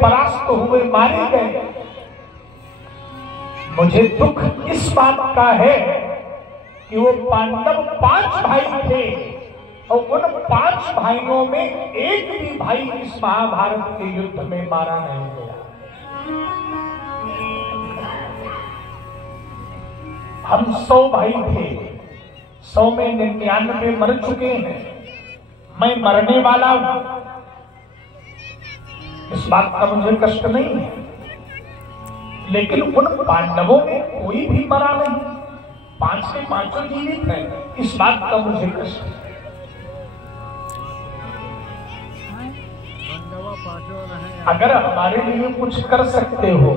परास्त हुए, मारे गए। मुझे दुख इस बात का है कि वो पांडव 5 भाई थे और उन 5 भाइयों में एक भी भाई इस महाभारत के युद्ध में मारा नहीं गया। हम 100 भाई थे, 100 में 99 मर चुके हैं, मैं मरने वाला हूं। इस बात का मुझे कष्ट नहीं है, लेकिन उन पांडवों में कोई भी मरा नहीं, 5 के 5 जीवित है। इस बात का मुझे कष्ट है। अगर हमारे लिए कुछ कर सकते हो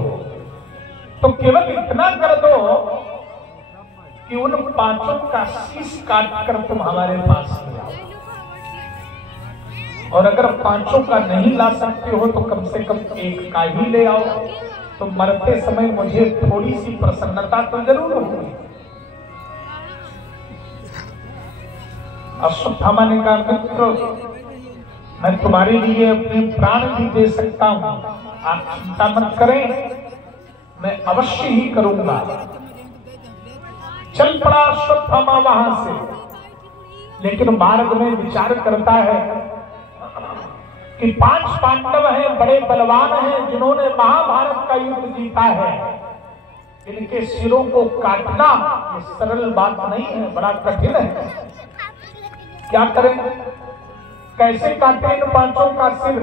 तो केवल इतना कर दो कि उन 5 का शीश काट कर तुम हमारे पास ले आओ, और अगर 5 का नहीं ला सकते हो तो कम से कम 1 का ही ले आओ। तो मरते समय मुझे थोड़ी सी प्रसन्नता तो जरूर होगी। अश्वत्थामा ने कहा, मित्र मैं तुम्हारे लिए अपने प्राण भी दे सकता हूं, आप चिंता मत करें, मैं अवश्य ही करूंगा। चल पड़ा अश्वत्थामा वहां से, लेकिन मार्ग में विचार करता है कि 5 पांडव हैं, बड़े बलवान हैं, जिन्होंने महाभारत का युद्ध जीता है। इनके सिरों को काटना ये सरल बात नहीं है, बड़ा कठिन है। क्या करें, कैसे काटें इन 5 का सिर,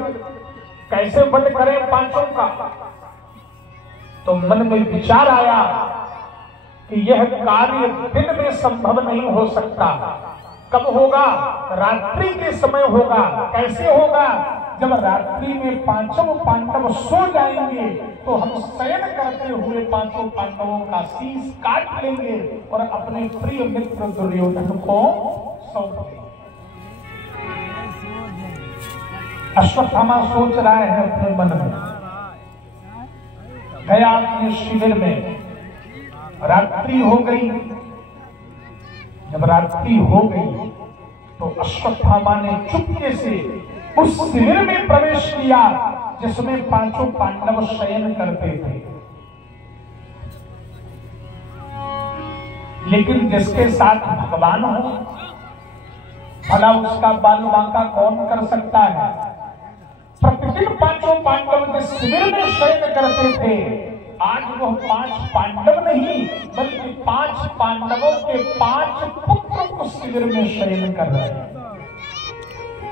कैसे वध करें 5 का। तो मन में विचार आया कि यह कार्य दिन में संभव नहीं हो सकता। कब होगा? रात्रि के समय होगा। कैसे होगा? जब रात्रि में 5 पांडव सो जाएंगे तो हम शयन करते हुए 5 पांडवों का शीश काट लेंगे और अपने प्रिय मित्र दुर्योधन को सौंप देंगे। अश्वत्थामा सोच रहा है अपने मन में, गया अपने शिविर में, रात्रि हो गई। जब रात्रि हो गई तो अश्वत्थामा ने चुपके से उस शिविर में प्रवेश किया जिसमें 5 पांडव शयन करते थे। लेकिन जिसके साथ भगवान हो, भला उसका बाल बांका कौन कर सकता है? प्रतिदिन 5 पांडव जिस शिविर में शयन करते थे, आज वह 5 पांडव नहीं बल्कि 5 पांडवों के 5 पुत्र उस शिविर में शयन कर रहे हैं।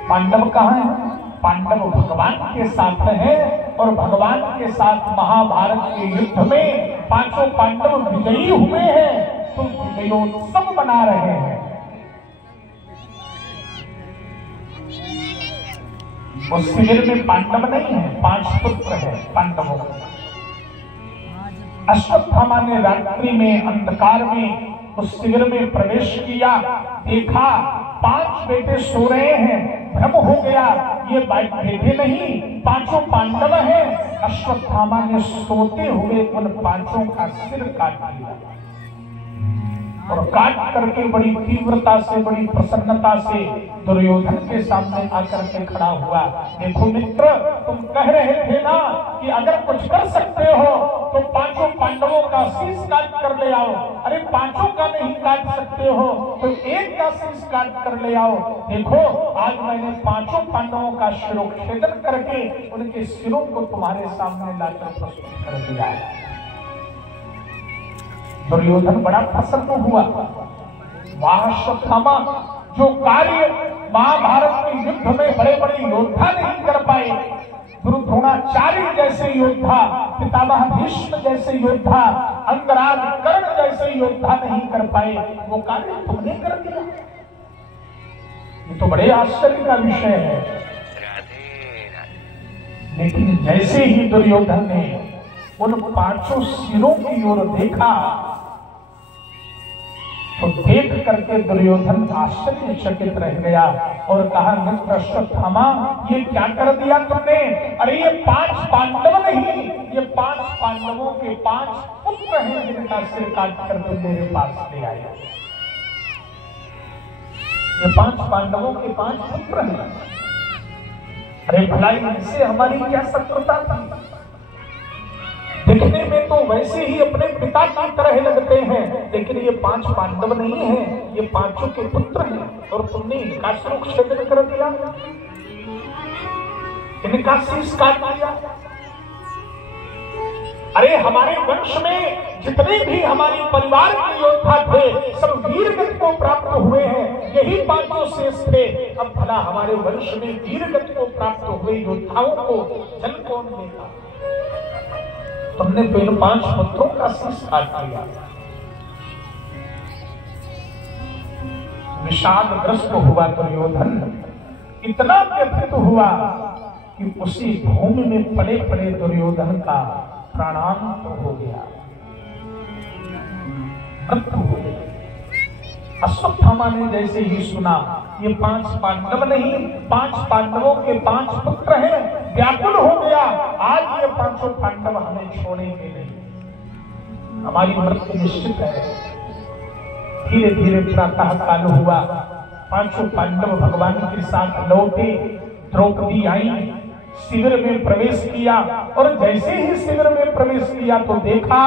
पांडव कहाँ हैं? पांडव भगवान के साथ हैं और भगवान के साथ महाभारत के युद्ध में 5 पांडव विजयी हुए हैं, तो विजयोत्सव मना रहे हैं। उस शिविर में पांडव नहीं है, 5 पुत्र हैं पांडवों के। अश्वत्थामा ने रात्रि में अंधकार में उस शिविर में प्रवेश किया, देखा 5 बेटे सो रहे हैं, भ्रम हो गया, ये बेटे नहीं 5 पांडव हैं। अश्वत्थामा ने सोते हुए उन 5 का सिर काट दिया और काट करके बड़ी तीव्रता से, बड़ी प्रसन्नता से दुर्योधन के सामने आकर के खड़ा हुआ। देखो मित्र, तुम कह रहे थे ना कि अगर कुछ कर सकते हो तो 5 पांडवों का शीश काट कर ले आओ। अरे 5 का नहीं काट सकते हो तो 1 का शीश काट कर ले आओ। देखो आज मैंने 5 पांडवों का शिरोच्छेदन करके उनके सिरों को तुम्हारे सामने लाकर प्रस्तुत कर दिया है। दुर्योधन बड़ा प्रसन्न हुआ। वाह अश्वत्थामा, जो कार्य महाभारत के युद्ध में बड़े बड़े योद्धा नहीं कर पाए, गुरु द्रोणाचार्य जैसे योद्धा, पितामह भीष्म जैसे योद्धा, अंगराज कर्ण जैसे योद्धा नहीं कर पाए, वो कार्य तुमने कर दिया। ये तो बड़े आश्चर्य का विषय है। लेकिन जैसे ही दुर्योधन ने उन 5 सिरों की ओर देखा तो देख करके दुर्योधन आश्चर्यचकित रह गया और कहा, मित्र अश्वत्थामा, ये क्या कर दिया तुमने? अरे ये 5 पांडव नहीं, ये 5 पांडवों के 5 पुत्र हैं जिनका सिर काट कर तुम मेरे पास ले आए। ये 5 पांडवों के 5 पुत्र हैं। अरे भलाई इनसे हमारी क्या शत्रुता थी? दिखने में तो वैसे ही अपने पिता की तरह लगते हैं, लेकिन ये 5 पांडव नहीं हैं, ये 5 के पुत्र हैं। और तुमने इनका सिर छेदन कर दिया, इनका शीश काट दिया। अरे हमारे वंश में जितने भी हमारे परिवार के योद्धा थे सब वीरगति को प्राप्त हुए हैं, यही 5 शेष थे। अब भला हमारे वंश में वीरगति को प्राप्त हुए योद्धाओं को जल कौन देगा? तुमने तो इन 5 पुत्रों का शीश काट दिया। विषादग्रस्त हुआ दुर्योधन, इतना व्यथित हुआ कि उसी भूमि में पड़े पड़े दुर्योधन का प्राणांत हो गया, मृत्यु हो गई। अश्वत्थामा ने जैसे ही सुना ये 5 पांडव नहीं, 5 पांडवों के 5 पुत्र हैं, व्याकुल हो गया। आज ये 5 पांडव हमें छोड़ेंगे नहीं, हमारी मृत्यु निश्चित है। धीरे धीरे प्रातः काल हुआ, 5 पांडव भगवान के साथ लौटे। द्रौपदी आई, शिविर में प्रवेश किया, और जैसे ही शिविर में प्रवेश किया तो देखा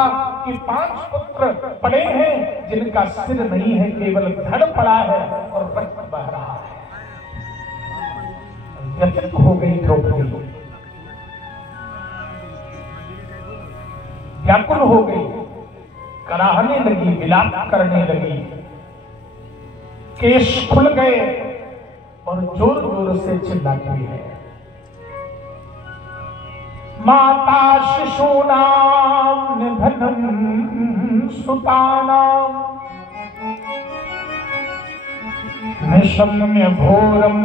कि 5 पुत्र पड़े हैं जिनका सिर नहीं है, केवल धड़ पड़ा है और रक्त बह रहा है। व्यथित हो गई द्रौपदी, व्याकुल हो गई, कराहने लगी, विलाप करने लगी, केश खुल गए और जोर जोर से चिल्लाती है, माता शिशूनां निधनं सुतानां निशम्य घोरं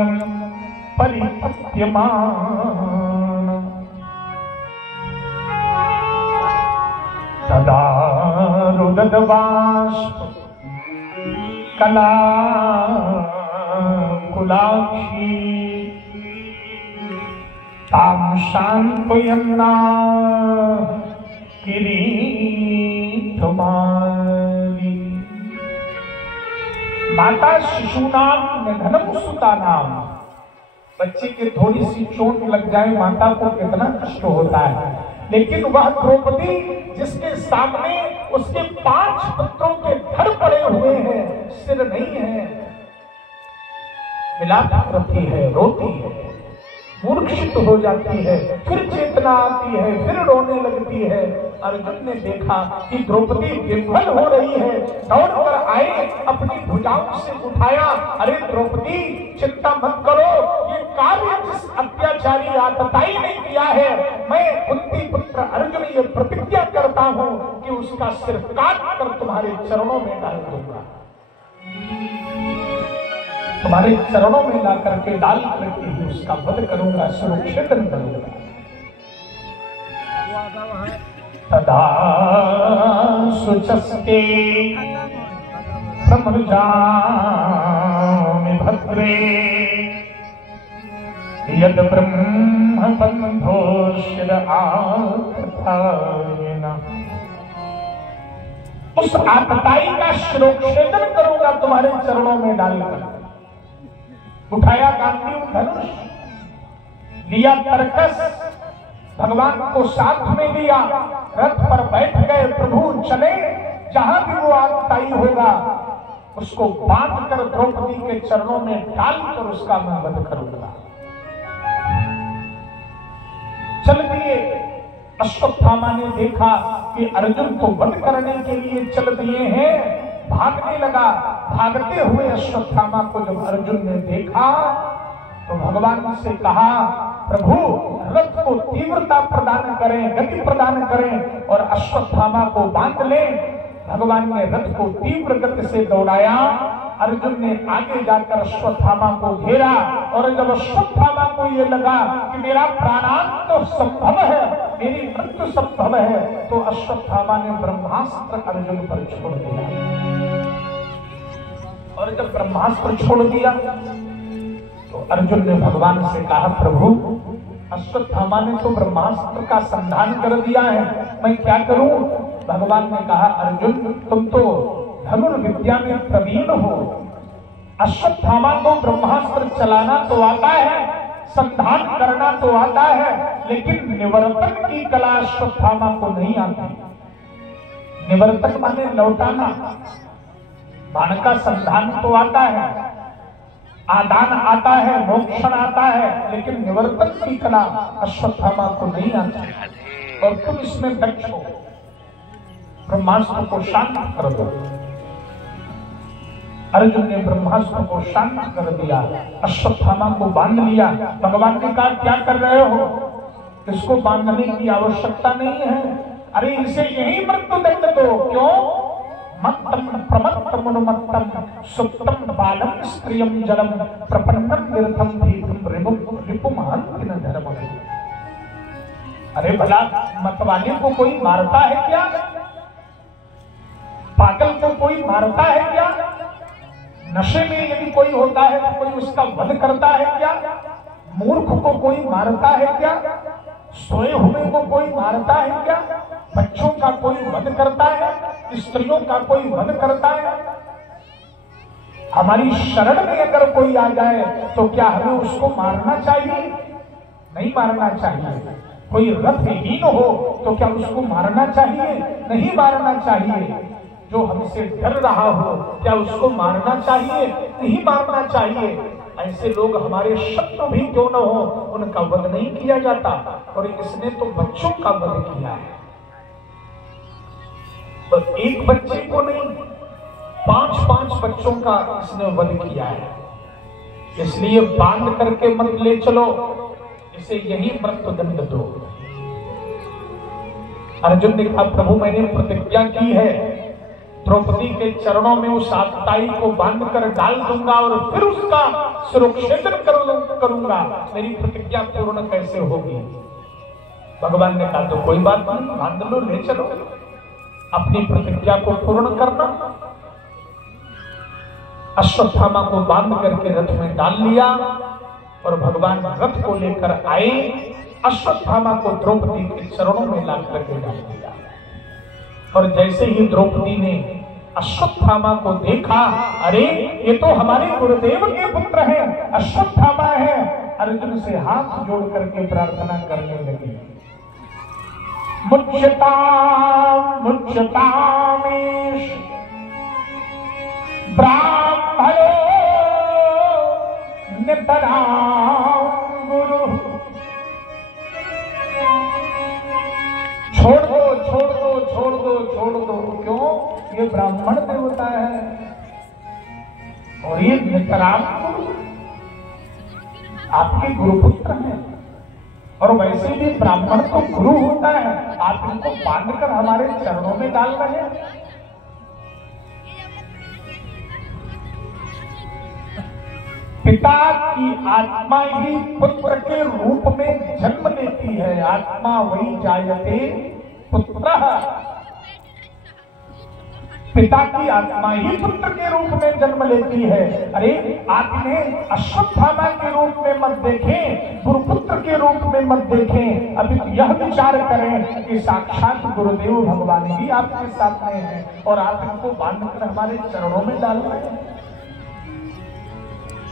परितप्यमानं तदा रुदद्बाष्प कला कुलाक्षी ताम शांतयन्ना किरीटमाली। माता शिशूनाम निधनम सुतानाम, बच्चे के थोड़ी सी चोट लग जाए माता को कितना कष्ट होता है, लेकिन वह द्रौपदी जिसके सामने उसके 5 पुत्रों के धड़ पड़े हुए हैं, सिर नहीं है, विलाप करती है, रोती है, मूर्छित हो जाती है, फिर चेतना आती है, फिर रोने लगती है। अर्जुन ने देखा कि द्रौपदी विह्वल हो रही है, दौड़कर आए, अपनी भुजाओं से उठाया। अरे द्रौपदी चिंता मत करो, ये कार्य जिस अत्याचारी आतताई ने किया है, मैं कुंती पुत्र अर्जुन ये प्रतिज्ञा करता हूं कि उसका सिर काट कर तुम्हारे चरणों में डाल दूंगा, तुम्हारे चरणों में ला करके डाल करके ही उसका वध करूंगा, सुरक्षेतन करूंगा। तदा सुचस्ते प्रमृजामि भद्रे यद ब्रह्म बंधोश्र आततायिना। उस आतताई का शिरोच्छेदन करूंगा तुम्हारे चरणों में डालकर। उठाया गांधी धनुष, लिया तरकस, भगवान को साथ में लिया, रथ पर बैठ गए। प्रभु चले, जहां भी वो आतताई होगा उसको बांध कर द्रौपदी के चरणों में डालकर उसका मैं वध करूंगा। चल दिए। अश्वत्थामा ने देखा कि अर्जुन तो वध करने के लिए चल दिए हैं, भागने लगा। भागते हुए अश्वत्थामा को जब अर्जुन ने देखा तो भगवान से कहा, प्रभु रथ को तीव्रता प्रदान करें, गति प्रदान करें और अश्वत्थामा को बांध लें। भगवान ने रथ को तीव्र गति से दौड़ाया। अर्जुन ने आगे जाकर अश्वत्थामा को घेरा और जब अश्वत्थामा को ये लगा कि मेरा प्राणांत तो संभव है, मेरी मृत्यु संभव है, तो अश्वत्थामा ने ब्रह्मास्त्र अर्जुन पर छोड़ दिया। और जब ब्रह्मास्त्र छोड़ दिया तो अर्जुन ने भगवान से कहा, प्रभु अश्वत्थामा ने तो ब्रह्मास्त्र का संधान कर दिया है, मैं क्या करूं? भगवान ने कहा, अर्जुन तुम तो धनुर्विद्या में प्रवीण हो, अश्वत्थामा को ब्रह्मास्त्र चलाना तो आता है, संधान करना तो आता है, लेकिन निवर्तन की कला अश्वत्थामा को नहीं आती। निवर्तन माने लौटाना, बाण का संधान तो आता है, आदान आता है, मोक्षण आता है, लेकिन निवर्तन की कला अश्वत्थामा को नहीं आती। और तुम इसमें दक्ष हो, ब्रह्मास्त्र को शांत कर दो। अर्जुन ने ब्रह्मास्त्र को शांत कर दिया, अश्वत्थामा को बांध लिया। भगवान ने कहा क्या कर रहे हो, इसको बांधने की आवश्यकता नहीं है, अरे इसे यही मृत्यु दंड दो। क्यों? मत्तम प्रमत्तम अनुमत्तम सुप्तम बालम स्त्रियम जलम प्रपन्नम तीर्थम भीतम रिपुमहंति न धर्म। अरे भला मतवाले को कोई मारता है क्या? पागल को कोई मारता है क्या? नशे में यदि कोई होता है तो कोई उसका वध करता है क्या? मूर्ख को कोई मारता है क्या? सोए हुए को कोई मारता है क्या? बच्चों का कोई वध करता है? स्त्रियों का कोई वध करता है? हमारी शरण में अगर कोई आ जाए तो क्या हमें उसको मारना चाहिए? नहीं मारना चाहिए। कोई रथहीन हो तो क्या उसको मारना चाहिए? नहीं मारना चाहिए। जो हमसे डर रहा हो क्या उसको मारना चाहिए? नहीं मारना चाहिए। ऐसे लोग हमारे शत्रु भी क्यों न हो, उनका वध नहीं किया जाता। और इसने तो बच्चों का वध किया है, तो एक बच्चे को नहीं, 5-5 बच्चों का इसने वध किया है। इसलिए बांध करके मत ले चलो, इसे यही मृत्यु दंड दो। अर्जुन ने कहा प्रभु मैंने प्रतिज्ञा की है, द्रौपदी के चरणों में उस आगताई को बांधकर डाल दूंगा और फिर उसका सिरोच्छेदन करूंगा। मेरी प्रतिज्ञा पूर्ण कैसे होगी? भगवान ने कहा तो कोई बात नहीं, बांध लो, ले चलो, अपनी प्रतिज्ञा को पूर्ण करना। अश्वत्थामा को बांध करके रथ में डाल लिया और भगवान रथ को लेकर आए। अश्वत्थामा को द्रौपदी के चरणों में ला करके डाल दिया। और जैसे ही द्रौपदी ने अश्वत्थामा को देखा, अरे ये तो हमारे गुरुदेव के पुत्र हैं, अश्वत्थामा है, अर्जुन से हाथ जोड़ करके प्रार्थना करने लगी। मुच्यताम मुच्यतामेश ब्राह्मणो नितराम गुरु। छोड़ दो छोड़ दो छोड़ दो छोड़ दो। क्यों? ये ब्राह्मण देवता है और ये नितराम गुरु आपके गुरुपुत्र हैं। और वैसे भी ब्राह्मण तो गुरु होता है, आप इनको बांधकर हमारे चरणों में डाल रहे हैं। पिता की आत्मा ही पुत्र के रूप में जन्म लेती है। आत्मा वही जायते पुत्रः। पिता की आत्मा ही पुत्र के रूप में जन्म लेती है। अरे आप इन्हें अश्वत्थामा के रूप में मत देखें, गुरुपुत्र के रूप में मत देखें। अभी तो यह विचार करें कि साक्षात गुरुदेव भगवान भी आपके साथ में हैं और आप इनको बांधकर हमारे चरणों में डाल रहे हैं।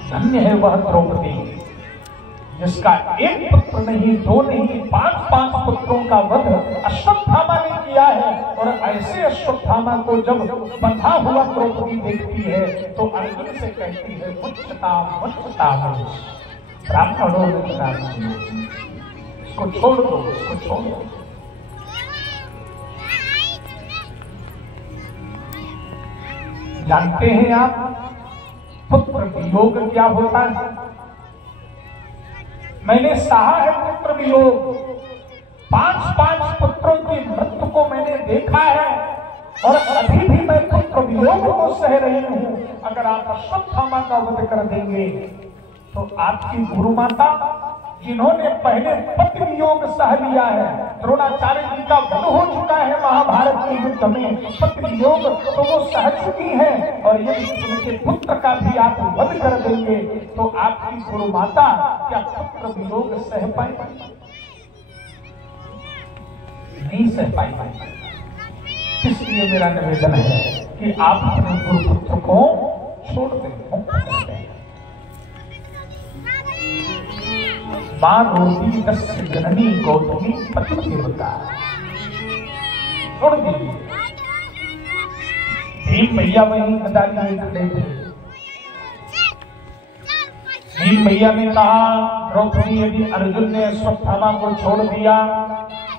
धन्य है वह द्रौपदी जिसका एक पुत्र नहीं, 2 नहीं, 5-5 पुत्रों का वध अश्वत्थामा ने किया है। और ऐसे अश्वत्थामा को जब बंधा हुआ द्रौपदी देखती है तो अर्जुन से कहती है मुच्यताम मुच्यताम ब्राह्मणों ने, इसको छोड़ दो, इसको छोड़ दो। जानते हैं आप पुत्र वियोग क्या होता है? मैंने सहा है पुत्र वियोग। 5-5 पुत्रों की मृत्यु को मैंने देखा है और अभी भी मैं पुत्र वियोग को सह रही हूं। अगर आप अश्वत्थामा का वध कर देंगे तो आपकी गुरु माता जिन्होंने पहले पति वियोग सह लिया है, द्रोणाचार्य जी का वध हो चुका है महाभारत के युद्ध में, पति वियोग तो वो सह चुकी है। और यदि उनके पुत्र का भी आप वध कर देंगे तो आपकी गुरु माता क्या पुत्र वियोग सह पाएगी? नहीं सह पाएगी। इसलिए मेरा निवेदन है कि आप अपने गुरु पुत्र को छोड़ दें, मुक्त कर दें। मां रोटी दस्य जननी गौतमी पति देवता, छोड़ दीजिए। भीम भैया वहीं बता लिए खड़े थे। भीम भैया ने कहा, द्रौपदी यदि अर्जुन ने अश्वत्थामा को छोड़ दिया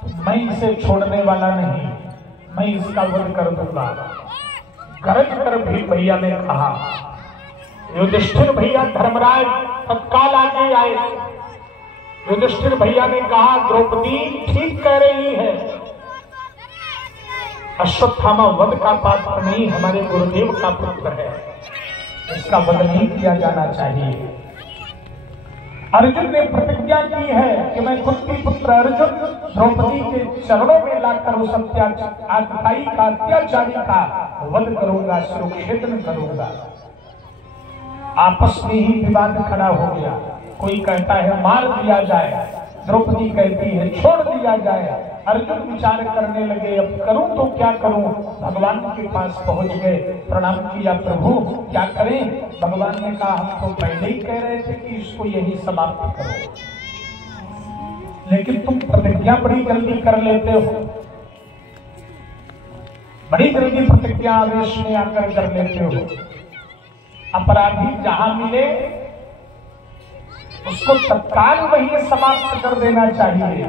तो मैं इसे छोड़ने वाला नहीं, मैं इसका वध कर दूंगा। गरज कर भीम भैया ने कहा। युधिष्ठिर भैया धर्मराज तत्काल आगे आए। युधिष्ठिर भैया ने कहा, द्रौपदी ठीक कह रही है, अश्वत्थामा वध का पात्र नहीं, हमारे गुरुदेव का पुत्र है, इसका वध नहीं किया जाना चाहिए। अर्जुन ने प्रतिज्ञा की है कि मैं कुंती पुत्र अर्जुन द्रौपदी के चरणों में लाकर उस आतताई का अत्याचारी का वध करूंगा, शिरोच्छेदन करूंगा। आपस में ही विवाद खड़ा हो गया। कोई कहता है मार दिया जाए, द्रौपदी कहती है छोड़ दिया जाए। अर्जुन विचार करने लगे, अब करूं तो क्या करूं। भगवान के पास पहुंच गए, प्रणाम किया, प्रभु क्या करें। भगवान ने कहा, हम तो पहले ही कह रहे थे कि इसको यही समाप्त करो, लेकिन तुम प्रतिज्ञा बड़ी जल्दी कर लेते हो, बड़ी जल्दी प्रतिज्ञा आवेश में आकर कर लेते हो। अपराधी जहां मिले उसको तत्काल वही समाप्त कर देना चाहिए।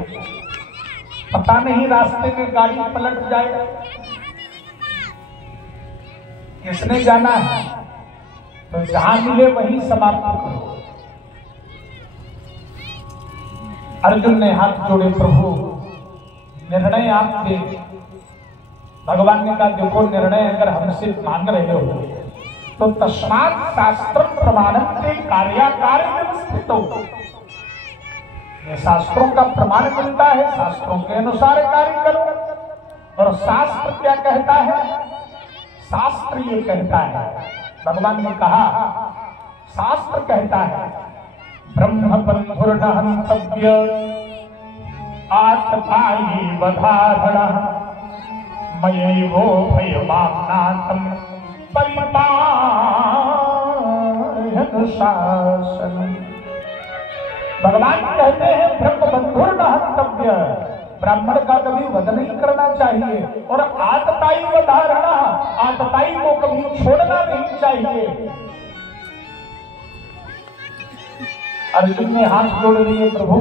पता नहीं रास्ते में गाड़ी पलट जाए, किसने जाना है, तो जहां मिले वहीं समाप्त करो। अर्जुन ने हाथ जोड़े, प्रभु निर्णय आप दे। भगवान ने कहा, देखो निर्णय अगर हमसे मांग रहे हो तो तस्मात् शास्त्र प्रमाणन्ते कार्याकार्य व्यवस्थित हो। शास्त्रों का प्रमाण मिलता है, शास्त्रों के अनुसार कार्य करो। और शास्त्र क्या कहता है? शास्त्र ये कहता है, भगवान ने कहा, शास्त्र कहता है ब्रह्म बंधुर्न हन्तव्य आततायी वधारणः मयैवो भयमाम्नातं परिपालयन् शासनम्। भगवान कहते हैं ब्रह्म बंधुर्न हन्तव्य, ब्राह्मण का कभी वध नहीं करना चाहिए। और आतताई वधारणा, आतताई को कभी छोड़ना नहीं चाहिए। अर्जुन ने हाथ जोड़ लिए, प्रभु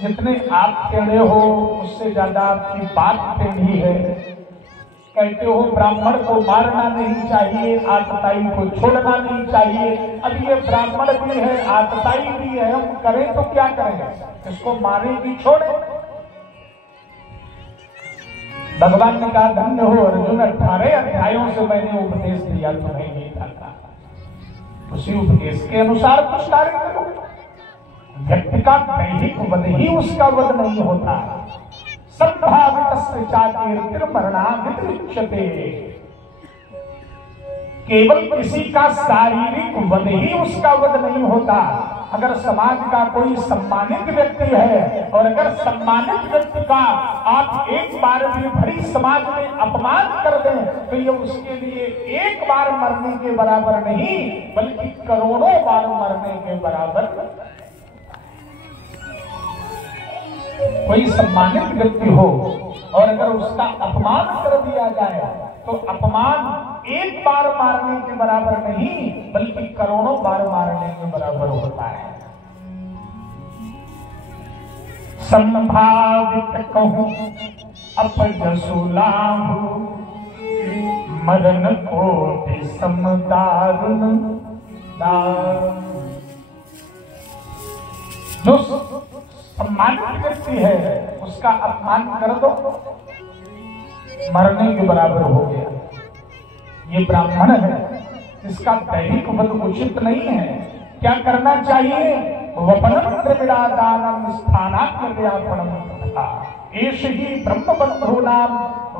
जितने आप टेढ़े हो उससे ज्यादा आपकी बात टेढ़ी है। कहते हो ब्राह्मण को मारना नहीं चाहिए, आतताई को छोड़ना नहीं चाहिए। अब ये ब्राह्मण भी है, आतताई भी है, हम करें तो क्या करें, इसको मारे की छोड़े। भगवान ने कहा, धन्य हो अर्जुन, 18 अध्यायों से मैंने उपदेश दिया तुम्हें गीता का, उसी उपदेश के अनुसार कुछ कार्य करो। व्यक्ति का दैहिक वध ही उसका वध नहीं होता। संभावितस्य चाकीर्तिर्मरणात् विच्यते। केवल किसी का शारीरिक वध ही उसका वध नहीं होता। अगर समाज का कोई सम्मानित व्यक्ति है और अगर सम्मानित व्यक्ति का आप एक बार भी भरी समाज में अपमान कर दें तो ये उसके लिए एक बार मरने के बराबर नहीं बल्कि करोड़ों बार मरने के बराबर। कोई सम्मानित व्यक्ति हो और अगर उसका अपमान कर दिया जाए तो अपमान एक बार मारने के बराबर नहीं बल्कि करोड़ों बार मारने के बराबर होता है। संभावित कहूं अपजसु लाभु मरण कोटि समदारुण जो सम्मानित व्यक्ति है उसका अपमान कर दो मरने के बराबर हो गया। ये ब्राह्मण है, इसका दैहिक वध उचित नहीं है। क्या करना चाहिए? वपनम त्रिविडादानम स्थानात्मव्यापनम तथा एष ही ब्रह्म बंधूनाम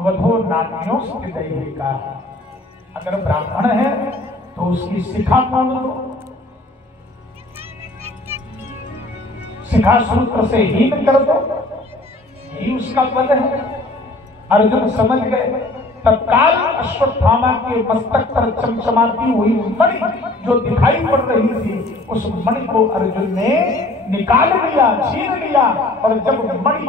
वधो नान्योस्ति दैहिका। अगर ब्राह्मण है तो उसकी शिखा तोड़ दो, शिखा सूत्र से हीन कर दो, यही उसका वध है। अर्जुन समझ गए तत्काल अश्वत्थामा के मस्तक पर चमचमाती हुई मणि जो दिखाई पड़ रही थी, उस मणि को अर्जुन ने निकाल लिया, छीन लिया। और जब मणि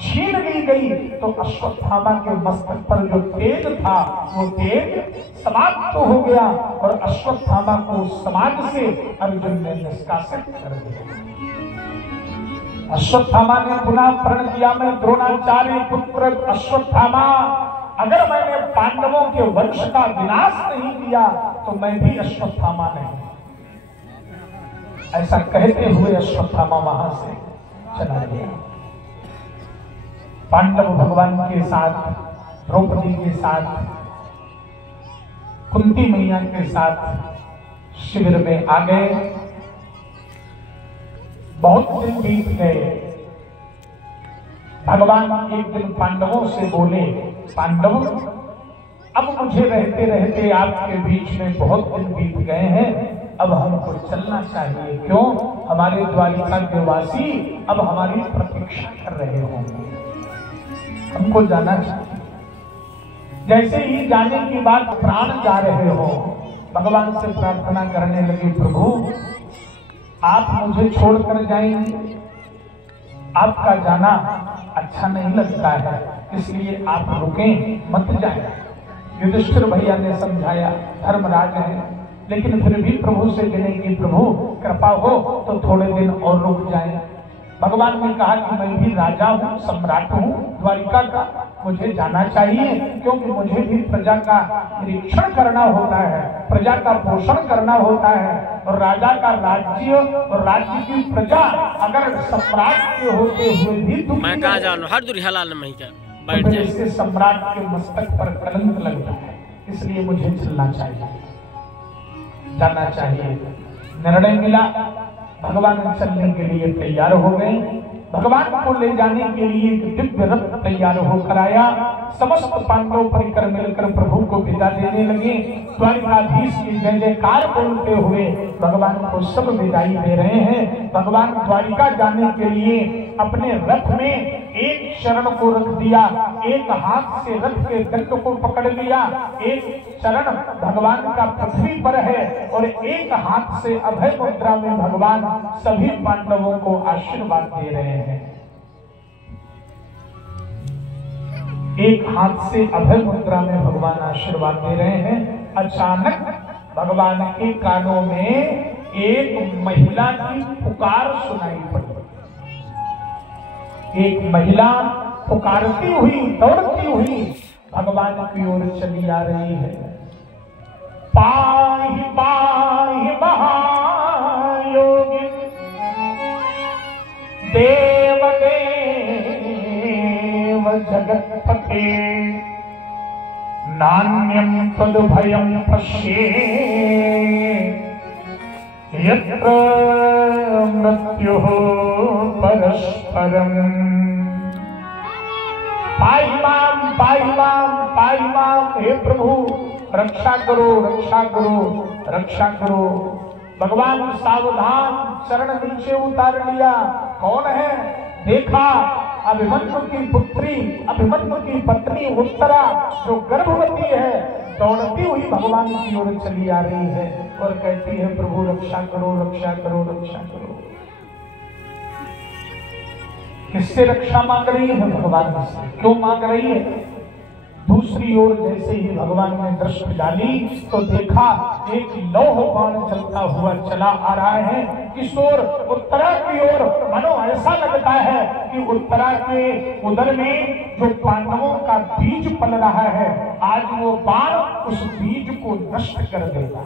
छीन ली गई तो अश्वत्थामा के मस्तक पर जो तेज था वो तेज समाप्त हो गया और अश्वत्थामा को समाज से अर्जुन ने निष्कासित कर दिया। अश्वत्थामा ने पुनः प्रण किया, मैं द्रोणाचार्य पुत्र अश्वत्थामा, अगर मैंने पांडवों के वंश का विनाश नहीं किया तो मैं भी अश्वत्थामा नहीं। ऐसा कहते हुए अश्वत्थामा वहां से चला गया। पांडव भगवान के साथ, द्रौपदी के साथ, कुंती मैया के साथ शिविर में आ गए। बहुत दिन बीत गए। भगवान एक दिन पांडवों से बोले, पांडव अब मुझे रहते रहते आपके बीच में बहुत दिन बीत गए हैं, अब हमको चलना चाहिए। क्यों? हमारे द्वारिका के वासी अब हमारी प्रतीक्षा कर रहे होंगे, हमको जाना चाहिए। जैसे ही जाने की बात प्राण जा रहे हो, भगवान से प्रार्थना करने लगे, प्रभु आप मुझे छोड़कर जाएंगे, आपका जाना अच्छा नहीं लगता है, इसलिए आप रुकें, मत जाएं। युधिष्ठिर भैया ने समझाया, धर्मराज है, लेकिन फिर भी प्रभु से विनती, प्रभु कृपा हो तो थोड़े दिन और रुक जाएं। भगवान ने कहा कि मैं भी राजा हूँ, सम्राट हूँ द्वारिका का, मुझे जाना चाहिए, क्योंकि मुझे भी प्रजा का निरीक्षण करना होता है, प्रजा का पोषण करना होता है। और राजा का राज्य और राज्य की प्रजा अगर सम्राट के होते हुए भी मैं कहा जानू हर दुर्हलाल में बैठ जाए, इससे सम्राट के मस्तक पर कलंक लगता है, इसलिए मुझे चलना चाहिए, जाना चाहिए। निर्णय मिला, भगवान चलने के लिए तैयार हो गए। भगवान को ले जाने के लिए एक दिव्य रथ तैयार होकर आया। समस्त पांडव परिकर मिलकर प्रभु को विदा देने लगे। द्वारिकाधीश की जय जयकार बोलते हुए भगवान को सब विदाई दे रहे हैं। भगवान द्वारिका जाने के लिए अपने रथ में एक चरण को रख दिया, एक हाथ से रथ के दंड को पकड़ लिया, एक चरण भगवान का पृथ्वी पर है और एक हाथ से अभय मुद्रा में भगवान सभी पांडवों को आशीर्वाद दे रहे हैं। एक हाथ से अभय मुद्रा में भगवान आशीर्वाद दे रहे हैं। अचानक भगवान के कानों में एक महिला की पुकार सुनाई पड़ी। एक महिला पुकारती हुई, दौड़ती हुई भगवान की ओर चली आ रही है। पाहि पाहि महायोगी देव देव जगत्पते नान्यं तद्भयं पश्ये यत्र मृत्युः परस्परम्। पाहि माम, हे प्रभु रक्षा करो, रक्षा करो, रक्षा करो। भगवान सावधान चरण नीचे उतार लिया। कौन है? देखा अभिमन्यु की पुत्री, अभिमन्यु की पत्नी उत्तरा जो गर्भवती है, दौड़ती हुई भगवान की ओर चली आ रही है और कहती है, प्रभु रक्षा करो, रक्षा करो, रक्षा करो। किससे रक्षा मांग रही है? भगवान से। क्यों मांग रही है? दूसरी ओर जैसे ही भगवान ने दृष्टि डाली तो देखा एक लौह बाण चलता हुआ चला आ रहा है इस ओर, उत्तरा की ओर। मानो ऐसा लगता है कि उत्तरा के उदर में जो पांडवों का बीज पल रहा है, आज वो बाण उस बीज को नष्ट कर देगा।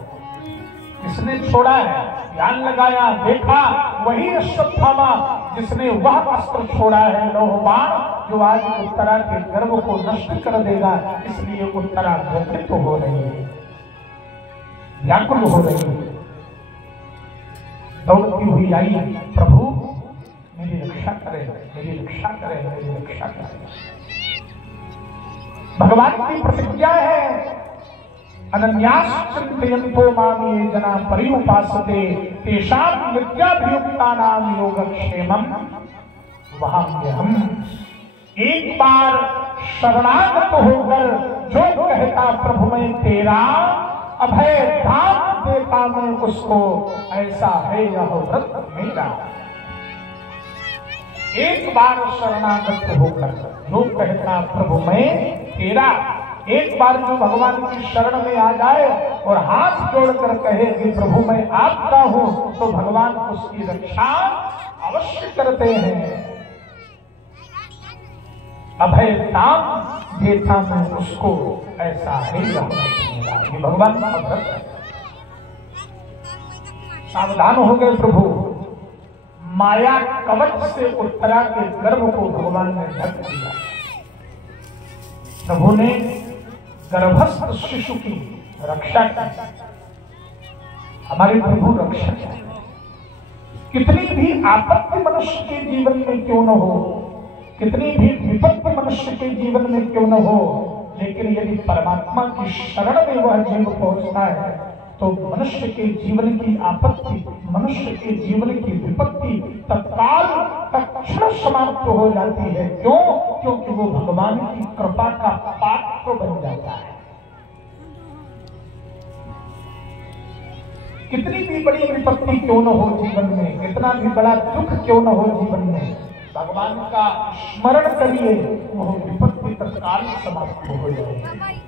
किसने छोड़ा है? ध्यान लगाया, देखा वही अश्वत्थामा जिसने वह अस्त्र छोड़ा है, लौह बाण, जो आज उत्तरा के गर्भ को नष्ट कर देगा। इसलिए उत्तरा व्यथित हो रही है, व्याकुल हो रही है, दौड़ती हुई आई, प्रभु मेरी रक्षा करें, मेरी रक्षा करें, मेरी रक्षा करें। भगवान की प्रतिज्ञा है, अनन्याश्चिन्तयन्तो मां ये जना पर्युपासते तेषां नित्याभियुक्तानां योगक्षेमं वहाम्यहम्। एक बार शरणागत होकर जो कहता प्रभु मैं तेरा, अभय दान देता मैं उसको, ऐसा है यह व्रत मेरा। एक बार शरणागत होकर जो कहता प्रभु मैं तेरा, एक बार जो भगवान की शरण में आ जाए और हाथ जोड़कर कहे कि प्रभु मैं आपका हूं, तो भगवान उसकी रक्षा अवश्य करते हैं। अभय दान देता मैं उसको, ऐसा है ये भगवान का व्रत है। सावधान हो गए प्रभु, माया कवच से उत्तरा के गर्भ को भगवान ने ढक दिया। प्रभु ने गर्भस्थ शिशु की रक्षा की। हमारे प्रभु रक्षक हैं। कितनी भी आपत्ति मनुष्य के जीवन में क्यों न हो, कितनी भी विपत्ति मनुष्य के जीवन में क्यों न हो, लेकिन यदि परमात्मा की शरण में वह जीव पहुंचता है तो मनुष्य के जीवन की आपत्ति, मनुष्य के जीवन की विपत्ति तत्काल तत्क्षण समाप्त हो जाती है। क्यों? क्योंकि वो भगवान की कृपा का पात्र बन जाता है। कितनी भी बड़ी विपत्ति क्यों न हो जीवन में, कितना भी बड़ा दुख क्यों न हो जीवन में, भगवान का स्मरण करिए, वो विपत्ति तत्काल समाप्त हो जाएगी।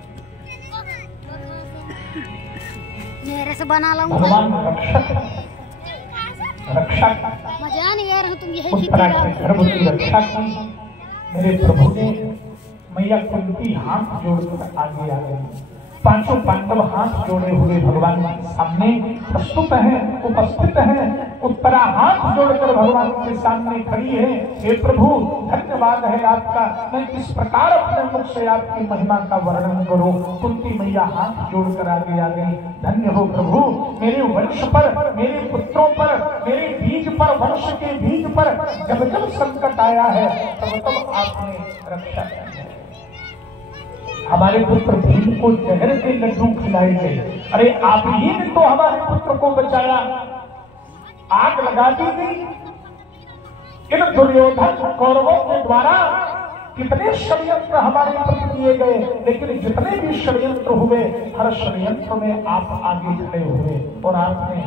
मेरे से बना लाऊंगा। भगवान रक्षक रक्षक मजा नहीं आ रहा, तुम यही उत्तरा के गर्भ की रक्षा की। मेरे प्रभु ने मैया कुंती हाथ जोड़कर आगे आ गई। पांचों पांडव हाथ जोड़े हुए भगवान के सामने प्रस्तुत हैं, उपस्थित हैं। उत्तरा हाथ जोड़कर भगवान के सामने खड़ी है। हे प्रभु, धन्यवाद है आपका, मैं किस प्रकार अपने मुख से आपकी महिमा का वर्णन करूं। कुंती मैया हाथ जोड़कर आगे आ गई। धन्य हो प्रभु, मेरे वंश पर, मेरे पुत्रों पर, मेरे बीज पर, वंश के बीज पर जब जब संकट आया है तब तब आपने रक्षा की है। हमारे पुत्र भीम को जहर के लड्डू खिलाए गए, अरे आप ही ने तो हमारे पुत्र को बचाया। आग लगा दी गई। इन दुर्योधन कौरवों के द्वारा कितने षड्यंत्र हमारे प्रति किए गए, लेकिन जितने भी षड्यंत्र हुए, हर षड्यंत्र में आप आगे खड़े हुए और आपने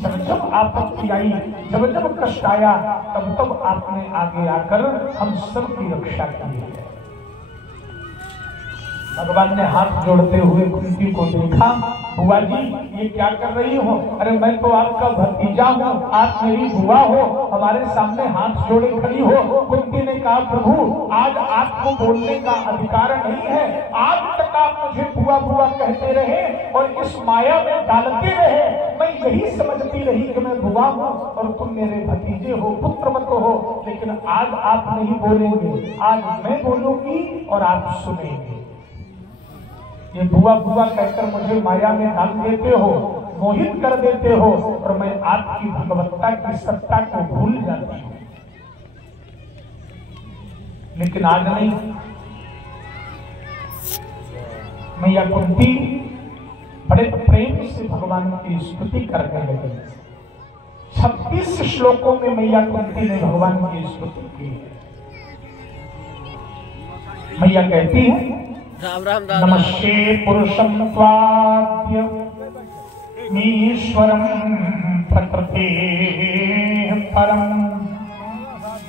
जब जब आपत्ति आई, जब जब कष्ट आया, तब तब आपने आगे आकर हम सबकी रक्षा की है। भगवान ने हाथ जोड़ते हुए कुंती को देखा। बुआ जी, ये क्या कर रही हो? अरे मैं तो आपका भतीजा हूँ, आप मेरी बुआ हो, हमारे सामने हाथ जोड़े खड़ी हो। कुंती ने कहा प्रभु, आज आपको बोलने का अधिकार नहीं है। आज तक आप मुझे बुआ बुआ कहते रहे और इस माया में डालते रहे। मैं यही समझती रही कि मैं बुआ हूँ और तुम मेरे भतीजे हो, पुत्रवत हो, लेकिन आज आप नहीं बोलेंगे, आज मैं बोलूंगी और आप सुनेंगे। ये बुआ बुआ कहकर मुझे माया में डाल देते हो, मोहित कर देते हो और मैं आपकी भगवत्ता की सत्ता को भूल जाती हूँ। लेकिन आज नहीं। मैया कुंती बड़े प्रेम से भगवान की स्तुति करने लगी। 26 श्लोकों में मैया कुंती ने भगवान की स्तुति की। मैया कहती है, राम राम दादा। नमस्ते पुरुषं त्वाद्य ईश्वरं प्रकृतेः परम्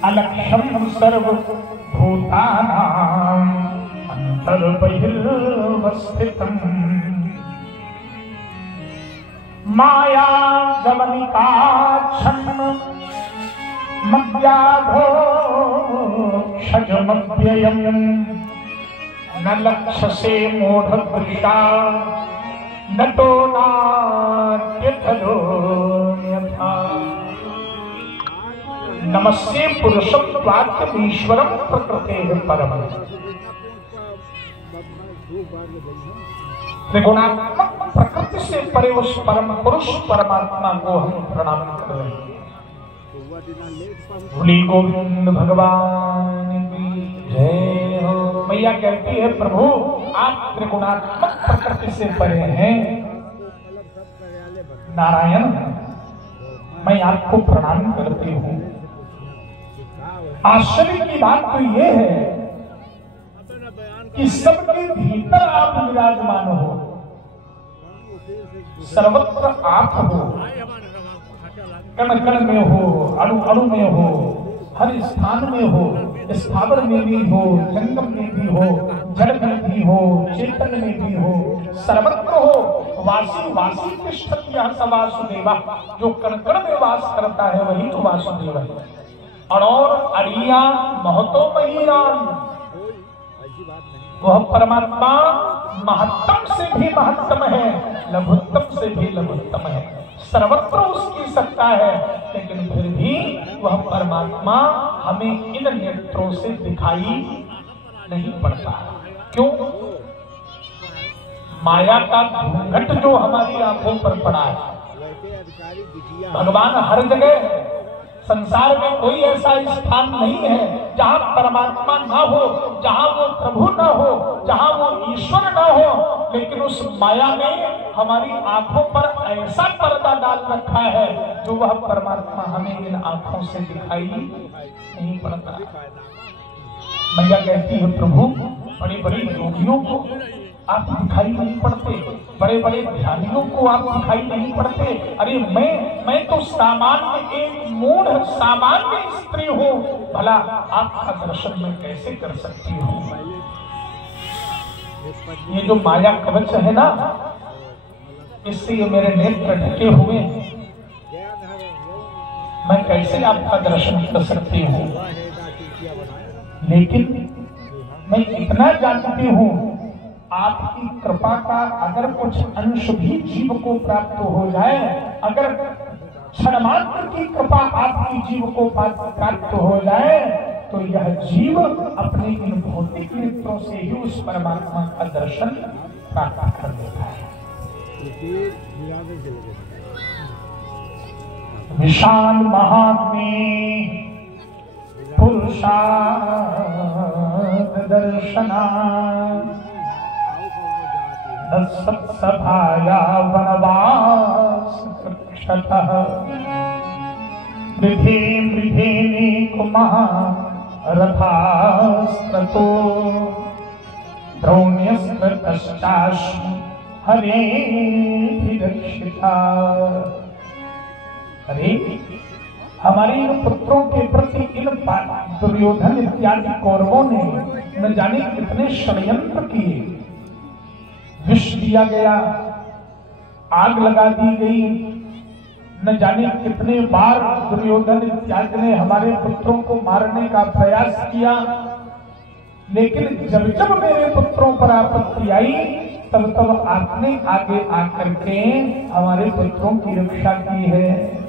अलक्ष्यं सर्वभूतानां अन्तर्बहिर्वस्थितम् माया गमनिकाच्छन्न मद्याधो क्षजमव्ययम् न लक्ष्यसे मूढ़दृशा नतो नाट्यधरोऽन्यथा। नमस्ते पुरुषं त्वात्मईश्वरं प्रकृतेः परम्। त्रिगुणात्मक प्रकृति से परे उस परम पुरुष परमात्मा को हम प्रणाम कर रहे हैं। बोली गोविंद भगवान की जय हो। मैया कहती है प्रभु, आप त्रिगुणात्मक प्रकृति से परे हैं, नारायण मैं आपको प्रणाम करती हूँ। आश्चर्य की बात तो ये है कि सबके भीतर आप विराजमान हो, सर्वत्र आप हो, कण कण में हो, अणु अणु में हो, हर स्थान में हो, स्थावर में भी हो, जंगम में भी हो, जड़ में भी हो, चेतन में भी हो, सर्वत्र हो। वासी वासी तिष्ठति यः स वासुदेवः, जो कण कण में वास करता है वही तो वासुदेव है। अणोर अड़िया महतो महीरान, वह परमात्मा महत्तम से भी महत्तम है, लघुत्तम से भी लघुत्तम है, सर्वत्र उसकी सत्ता है। लेकिन फिर भी वह परमात्मा हमें इन नेत्रों से दिखाई नहीं पड़ता। क्यों? माया का घूंघट जो हमारी आंखों पर पड़ा है। भगवान हर जगह, संसार में कोई ऐसा स्थान नहीं है जहां परमात्मा ना हो, जहां वो प्रभु ना हो, जहां वो ईश्वर ना हो। लेकिन उस माया ने हमारी आंखों पर ऐसा पर्दा डाल रखा है जो वह परमात्मा हमें इन आंखों से दिखाई नहीं पड़ता। मैया कहती है, प्रभु बड़े बड़े योगियों को आप दिखाई नहीं पड़ते, बड़े बड़े ध्यानियों को आप दिखाई नहीं पड़ते। अरे मैं तो सामान्य एक मूढ़ सामान्य स्त्री हूँ, भला आपका दर्शन मैं कैसे कर सकती हूँ? ये जो माया कवच है ना, इससे ये मेरे नेत्र ढके हुए, मैं कैसे आपका दर्शन कर सकती हूँ? लेकिन मैं इतना जानती हूँ, आपकी कृपा का अगर कुछ अंश भी जीव को प्राप्त हो जाए, अगर क्षणमात्र की कृपा आपकी जीव को प्राप्त हो जाए, तो यह जीव अपने इन भौतिक नेत्रों से ही उस परमात्मा का दर्शन प्राप्त कर लेता है। विशाल महात्म्य पुरुषार्थ दर्शना सत्सभाया वनवास कृक्षतः मृधे मृधेने कुमः रथास्त्रतो द्रोण्यस्त्रतश्चाश्म हरेभिरक्षिता। अरे हमारे इन पुत्रों के प्रति इन दुर्योधन इत्यादि कौरवों ने न जाने कितने षड्यंत्र किए, विष दिया गया, आग लगा दी गई, न जाने कितने बार दुर्योधन इत्यादि ने हमारे पुत्रों को मारने का प्रयास किया। लेकिन जब जब मेरे पुत्रों पर आपत्ति आई, तब तब आपने आगे आकर के हमारे पुत्रों की रक्षा की है।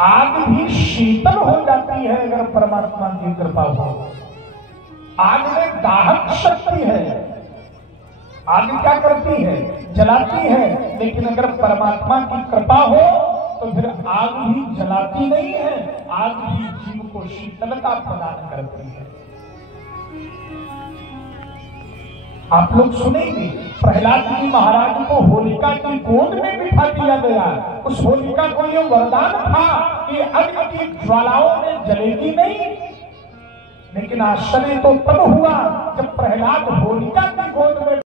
आग भी शीतल हो जाती है अगर परमात्मा की कृपा हो। आग में दाहक शक्ति है, आग क्या करती है? जलाती है। लेकिन अगर परमात्मा की कृपा हो तो फिर आग भी जलाती नहीं है, आग भी जीव को शीतलता प्रदान करती है। आप लोग सुनेंगे, प्रहलाद जी महाराज को होलिका की गोद में बिठा दिया गया। उस होलिका को यह वरदान था कि अग्नि की ज्वालाओं में जलेगी नहीं। लेकिन आश्चर्य तो तब हुआ जब प्रहलाद होलिका की गोद में